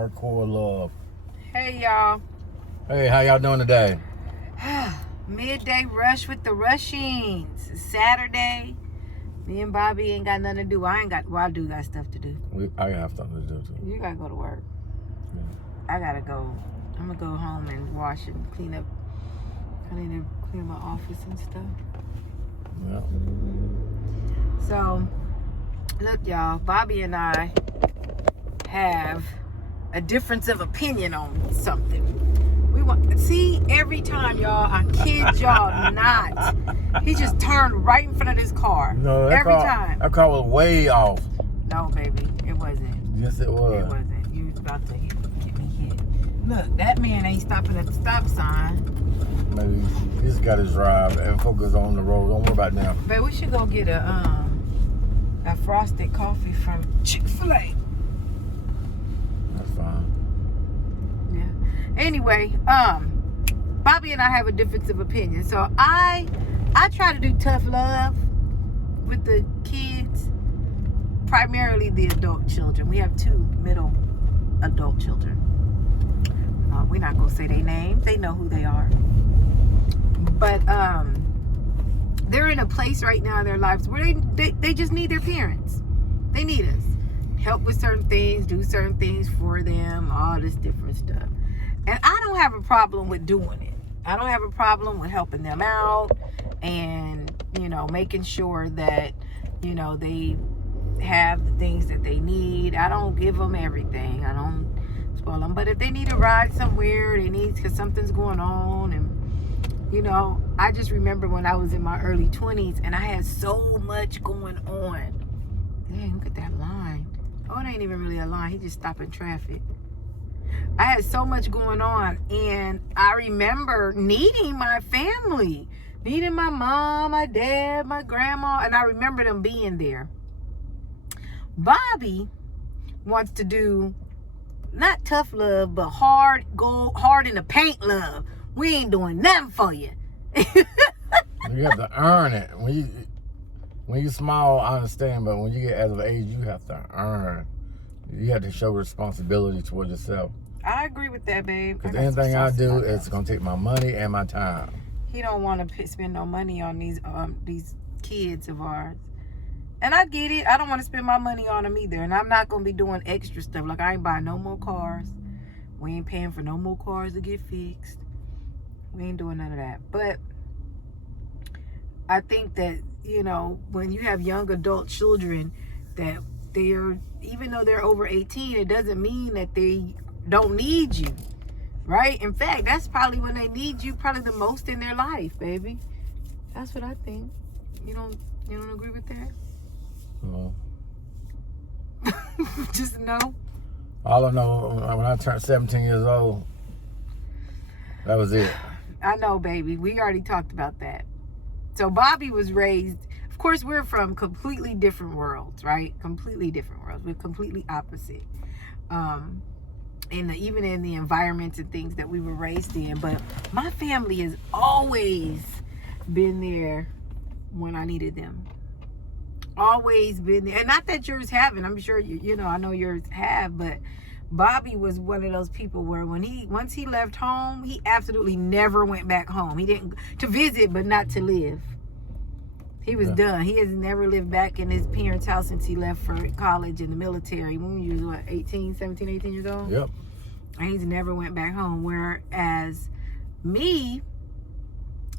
Hardcore love. Hey y'all. Hey, how y'all doing today? Midday rush with the Rushings. It's Saturday. Me and Bobby ain't got nothing to do. I do got stuff to do. I have something to do too. You gotta go to work. Yeah. I gotta go. I'm gonna go home and wash and clean up. I need to clean my office and stuff. Yeah. So, look, y'all. Bobby and I have a difference of opinion on something. See, every time, y'all, I kid y'all not, he just turned right in front of this car. No, every time. That car was way off. No, baby, it wasn't. Yes, it was. It wasn't. You was about to get me hit. Look, that man ain't stopping at the stop sign. Maybe he's got his drive and focus on the road. Don't worry about that. But we should go get a frosted coffee from Chick-fil-A. That's fine. Yeah. Anyway, Bobby and I have a difference of opinion. So I try to do tough love with the kids, primarily the adult children. We have 2 middle adult children. We're not gonna say their names. They know who they are. But they're in a place right now in their lives where they just need their parents. They need us. Help with certain things, do certain things for them, all this different stuff. And I don't have a problem with doing it. I don't have a problem with helping them out and, making sure that, they have the things that they need. I don't give them everything. I don't spoil them. But if they need a ride somewhere, because something's going on. And, I just remember when I was in my early 20s and I had so much going on. Dang, look at that line. Oh, it ain't even really a line. He just stopping traffic. I had so much going on, and I remember needing my family, needing my mom, my dad, my grandma, and I remember them being there. Bobby wants to do not tough love, but hard in the paint love. We ain't doing nothing for you. You have to earn it. When you small, I understand, but when you get out of age, you have to earn. You have to show responsibility toward yourself. I agree with that, babe. Because anything I do, it's going to take my money and my time. He don't want to spend no money on these kids of ours. And I get it. I don't want to spend my money on them either. And I'm not going to be doing extra stuff. Like, I ain't buying no more cars. We ain't paying for no more cars to get fixed. We ain't doing none of that. But I think that, when you have young adult children, that even though they're over 18, it doesn't mean that they don't need you, right? In fact, that's probably when they need you probably the most in their life, baby. That's what I think. You don't agree with that? No. Just no? All I know, when I turned 17 years old, that was it. I know, baby. We already talked about that. So Bobby was raised, of course, we're from completely different worlds, right? Completely different worlds. We're completely opposite. Even in the environments and things that we were raised in. But my family has always been there when I needed them. Always been there. And not that yours haven't. I'm sure, I know yours have. But Bobby was one of those people where once he left home, he absolutely never went back home. He didn't, to visit, but not to live. He was done. He has never lived back in his parents' house since he left for college and the military. When you was, 17, 18 years old? Yep. And he's never went back home. Whereas me,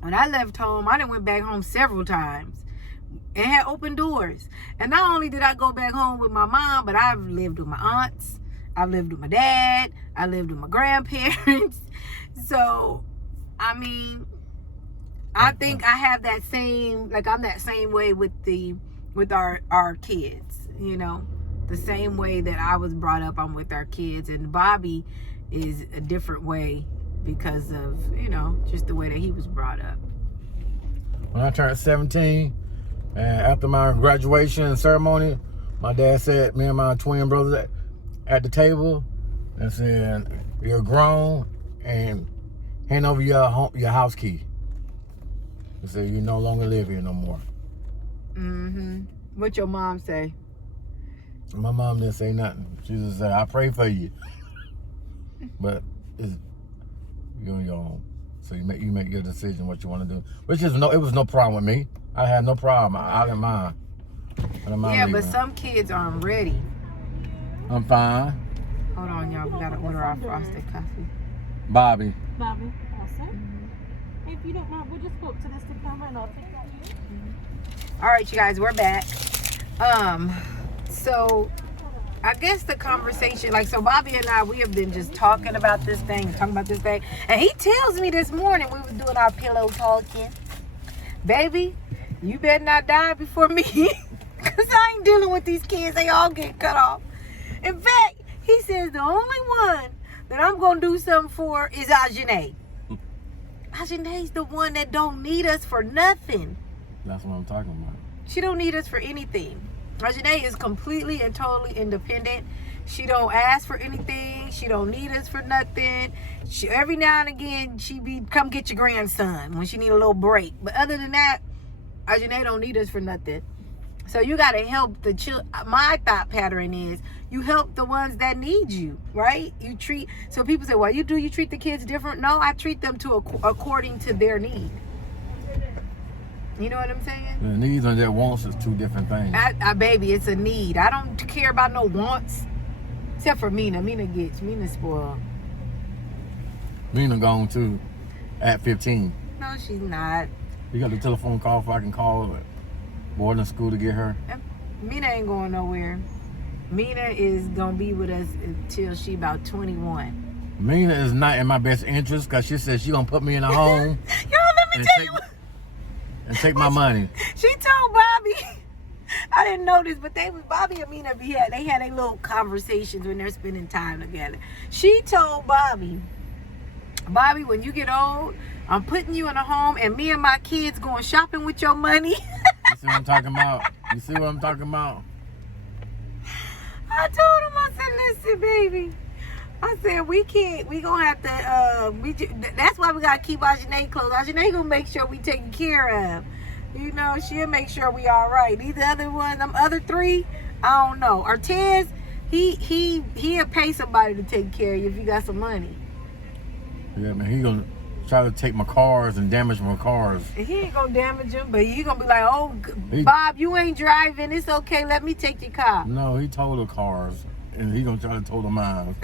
when I left home, I done went back home several times and had open doors. And not only did I go back home with my mom, but I've lived with my aunts. I've lived with my dad. I lived with my grandparents. So, I think I have that same, I'm that same way with our kids, the same way that I was brought up, I'm with our kids. And Bobby is a different way because of, just the way that he was brought up. When I turned 17, and after my graduation ceremony, my dad said, me and my twin brothers at the table, and said, you're grown, and hand over your house key. He said, you no longer live here no more. Mm-hmm. What your mom say? My mom didn't say nothing. She just said, I pray for you. But it's you on your own. So you make your decision what you want to do. Which is it was no problem with me. I had no problem. I didn't mind. Yeah, but some kids aren't ready. I'm fine. Hold on, y'all. We gotta order our frosted coffee. Bobby. Bobby, also. If you don't mind, we'll just go up to this camera and I'll take that to you. All right, you guys, we're back. So I guess the conversation, so Bobby and I, we have been just talking about this thing, and he tells me this morning we was doing our pillow talking, baby, you better not die before me, because I ain't dealing with these kids. They all get cut off. In fact, he says the only one that I'm going to do something for is Ajane. Ajane's the one that don't need us for nothing. That's what I'm talking about. She don't need us for anything. Ajane is completely and totally independent. She don't ask for anything. She don't need us for nothing. Every now and again, come get your grandson when she need a little break. But other than that, Ajane don't need us for nothing. So you got to help the children. My thought pattern is you help the ones that need you, right? So people say, well, you treat the kids different? No, I treat them according to their need. You know what I'm saying? The needs and their wants is two different things. Baby, it's a need. I don't care about no wants. Except for Mina. Mina's spoiled. Mina gone too at 15. No, she's not. You got the telephone call if I can call boarding school to get her? Mina ain't going nowhere. Mina is going to be with us until she about 21. Mina is not in my best interest because she said she going to put me in a home. Yo, let me tell you. And take my money. She told Bobby, I didn't know this, but Bobby and Mina, they had their little conversations when they're spending time together. She told Bobby, when you get old, I'm putting you in a home and me and my kids going shopping with your money. You see what I'm talking about? You see what I'm talking about? I told him, I said, listen, baby. I said, we gonna have to, that's why we gotta keep Ajane close. Ajane gonna make sure we taken care of. You know, she'll make sure we all right. These other ones, them other three, I don't know. Ortez, he'll pay somebody to take care of you if you got some money. Yeah, man, he gonna try to take my cars and damage my cars. He ain't gonna damage them, but he gonna be like, oh, Bob, you ain't driving. It's okay. Let me take your car. No, he told the cars. And he gonna try to tow the mine.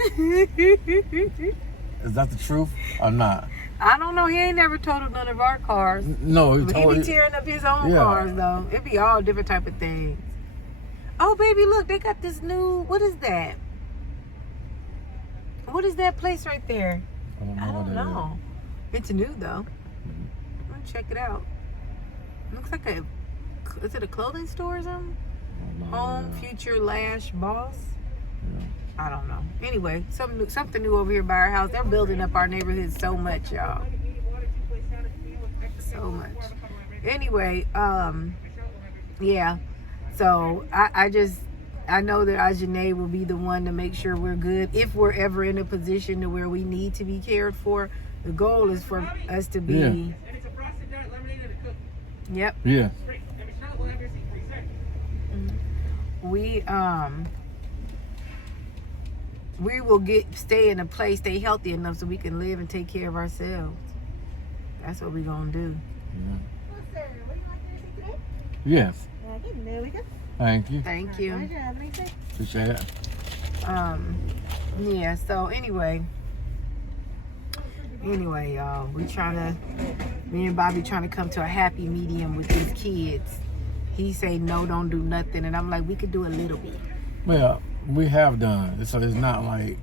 Is that the truth or not? I don't know. He ain't never totaled none of our cars. No, he be tearing up his own cars though. It be all different type of things. Oh baby, look, they got this new. What is that? What is that place right there? I don't know. It's new though. I'm gonna check it out. Looks like is it a clothing store or something? Home Future Lash Boss. Yeah. I don't know. Anyway, something new over here by our house. They're building up our neighborhood so much, y'all. So much. Anyway, yeah. So I know that Ajane will be the one to make sure we're good if we're ever in a position to where we need to be cared for. The goal is for us to be. Yeah. Yep. Yeah. We will stay in a place, stay healthy enough so we can live and take care of ourselves. That's what we're gonna do. Yeah. Yes. There we go. Thank you. Thank you. Appreciate it. Yeah, so anyway, y'all, me and Bobby trying to come to a happy medium with these kids. He say no, don't do nothing, and I'm like, we could do a little bit. Well, we have done, so it's not like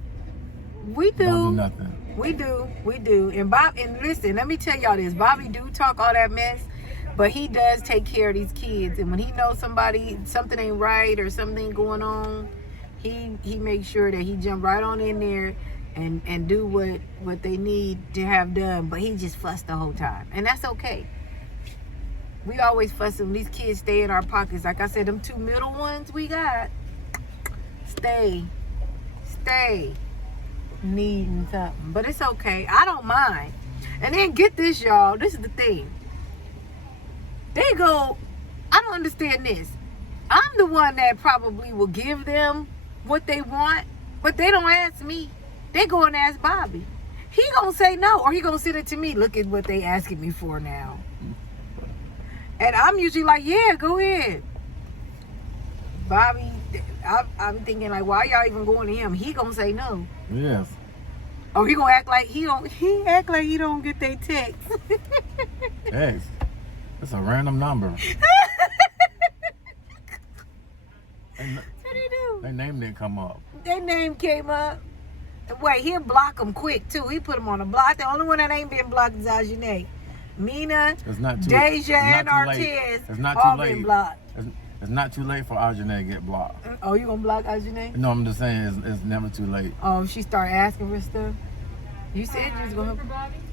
we do. Don't do nothing. We do. And listen, let me tell y'all this. Bobby do talk all that mess, but he does take care of these kids. And when he knows something ain't right or something going on, he makes sure that he jump right on in there and do what they need to have done. But he just fussed the whole time, and that's okay. We always fuss when these kids stay in our pockets. Like I said, them two middle ones we got stay needing something, but it's okay. I don't mind. And then get this, y'all, this is the thing, I don't understand this. I'm the one that probably will give them what they want, but they don't ask me. They go and ask Bobby. He gonna say no, or he gonna send it to me. Look at what they asking me for now. And I'm usually like, yeah, go ahead. Bobby, I'm thinking like, why y'all even going to him? He gonna say no. Yes. Or he gonna act like he act like he don't get their text. Hey, it's a random number. What do you do? Their name didn't come up. Their name came up. Wait, he'll block them quick too. He put them on the block. The only one that ain't been blocked is Ajane. Mina, It's not too, Deja, and too late. Ortiz It's not all too late. been blocked. It's not too late for Ajane to get blocked. Oh, you gonna block Ajane? No, I'm just saying it's never too late. Oh, if she start asking for stuff. You said you was gonna.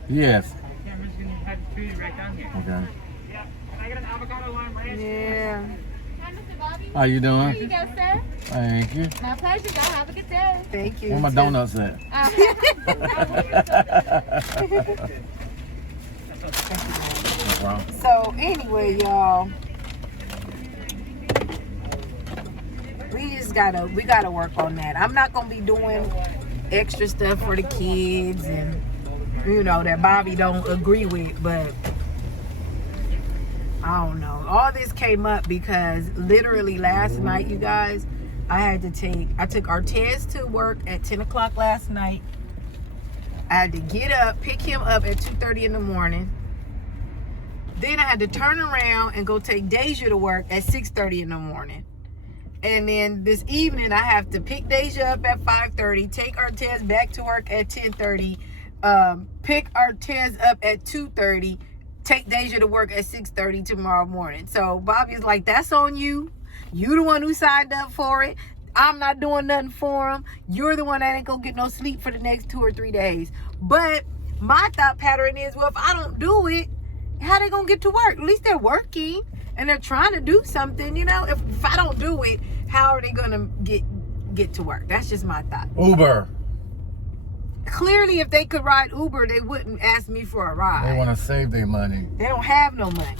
Yes. Yeah, I'm just gonna have to treat it right down here. Okay. Yeah. Can I get an avocado lime ranch? Yeah. Hi, Mr. Bobby. How you There doing? you go, sir. Thank you. My pleasure. Y'all have a good day. Thank you. Where my donuts at? No problem. So anyway, y'all, we gotta work on that. I'm not gonna be doing extra stuff for the kids and that Bobby don't agree with, but I don't know. All this came up because literally last night, you guys, I took Artez to work at 10 o'clock last night. I had to get up, pick him up at 2:30 in the morning. Then I had to turn around and go take Deja to work at 6:30 in the morning. And then this evening, I have to pick Deja up at 5:30, take Artez back to work at 10:30, pick Artez up at 2:30, take Deja to work at 6:30 tomorrow morning. So Bobby's like, that's on you. You the one who signed up for it. I'm not doing nothing for him. You're the one that ain't gonna get no sleep for the next 2 or 3 days. But my thought pattern is, well, if I don't do it, how they gonna get to work? At least they're working and they're trying to do something, If I don't do it, how are they gonna get to work? That's just my thought. Uber. Clearly, if they could ride Uber, they wouldn't ask me for a ride. They want to save their money. They don't have no money.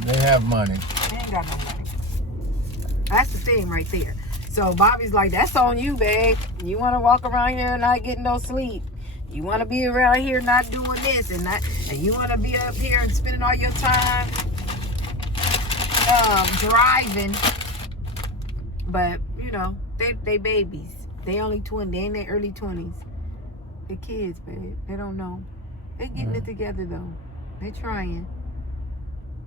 They have money. They ain't got no money. That's the thing right there. So Bobby's like, that's on you, babe. You want to walk around here and not getting no sleep. You want to be around here not doing this and that. And you want to be up here and spending all your time driving. But, they babies. They only 20. They in their early 20s. They kids, babe. They don't know. They getting it together, though. They trying.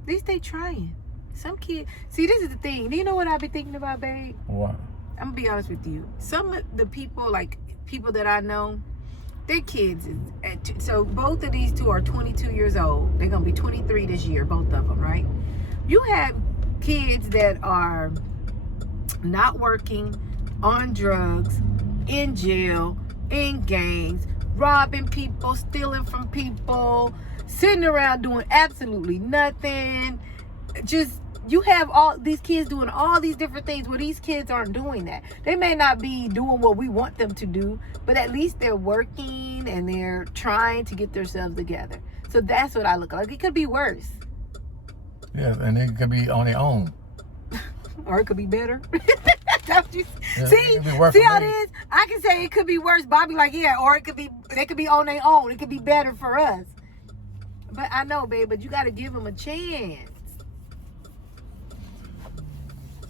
At least they trying. Some kids. See, this is the thing. Do you know what I be thinking about, babe? What? I'm gonna be honest with you. Some of the people, like people that I know, their kids is so both of these two are 22 years old. They're gonna be 23 this year, both of them, right? You have kids that are not working, on drugs, in jail, in gangs, robbing people, stealing from people, sitting around doing absolutely nothing. Just you have all these kids doing all these different things where these kids aren't doing that. They may not be doing what we want them to do, but at least they're working and they're trying to get themselves together. So that's what I look like. It could be worse. Yes, and it could be on their own. Or it could be better. That's what you, Yeah, see it could be worse see for how it me. is? I can say it could be worse. Bobby like, yeah, or it could be, they could be on their own. It could be better for us. But I know, babe, but you got to give them a chance.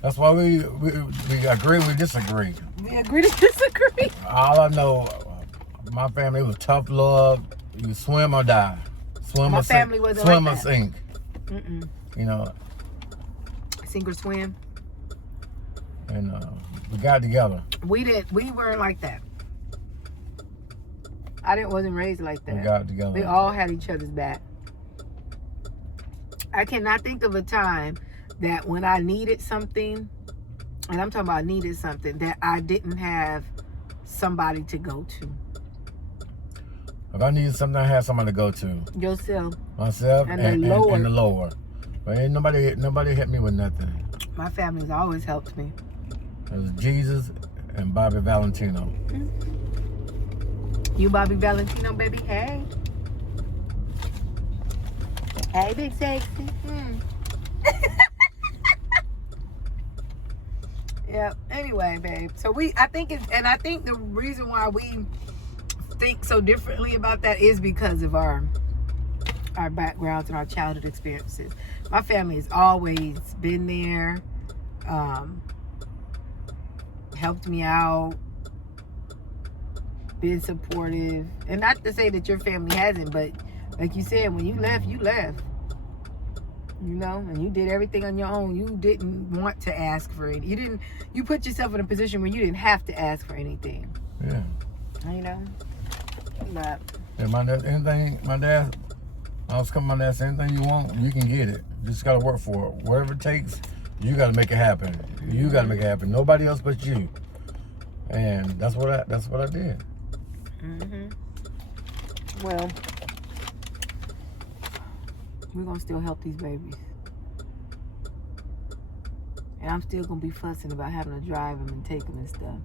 That's why we agree, we disagree. We agree to disagree. All I know, my family was tough love. You swim or die. Swim My or family sink. wasn't Swim like or that. sink. Mm-mm. You know, Sink or swim. and we got together. We weren't like that. Wasn't raised like that. We got together. We all had each other's back. I cannot think of a time that when I needed something, and I'm talking about needed something, that I didn't have somebody to go to. If I needed something, I had somebody to go to. Yourself. Myself And and the Lord. the Lord. But ain't nobody hit me with nothing. My family's always helped me. It was Jesus and Bobby Valentino. You Bobby Valentino, baby. Hey. Hey, big sexy. Yeah. Anyway, babe. So I think the reason why we think so differently about that is because of our backgrounds and our childhood experiences. My family has always been there, helped me out, been supportive. And not to say that your family hasn't, but like you said, when you left, you left. You know, and you did everything on your own. You didn't want to ask for it. You put yourself in a position where you didn't have to ask for anything. Yeah. You know? But Yeah, my dad, I was coming, my dad said, anything you want, you can get it. You just gotta work for it. Whatever it takes, you gotta make it happen. You gotta make it happen. Nobody else but you. And that's what I did. well, we're gonna still help these babies. And I'm still gonna be fussing about having to drive them and take them and stuff.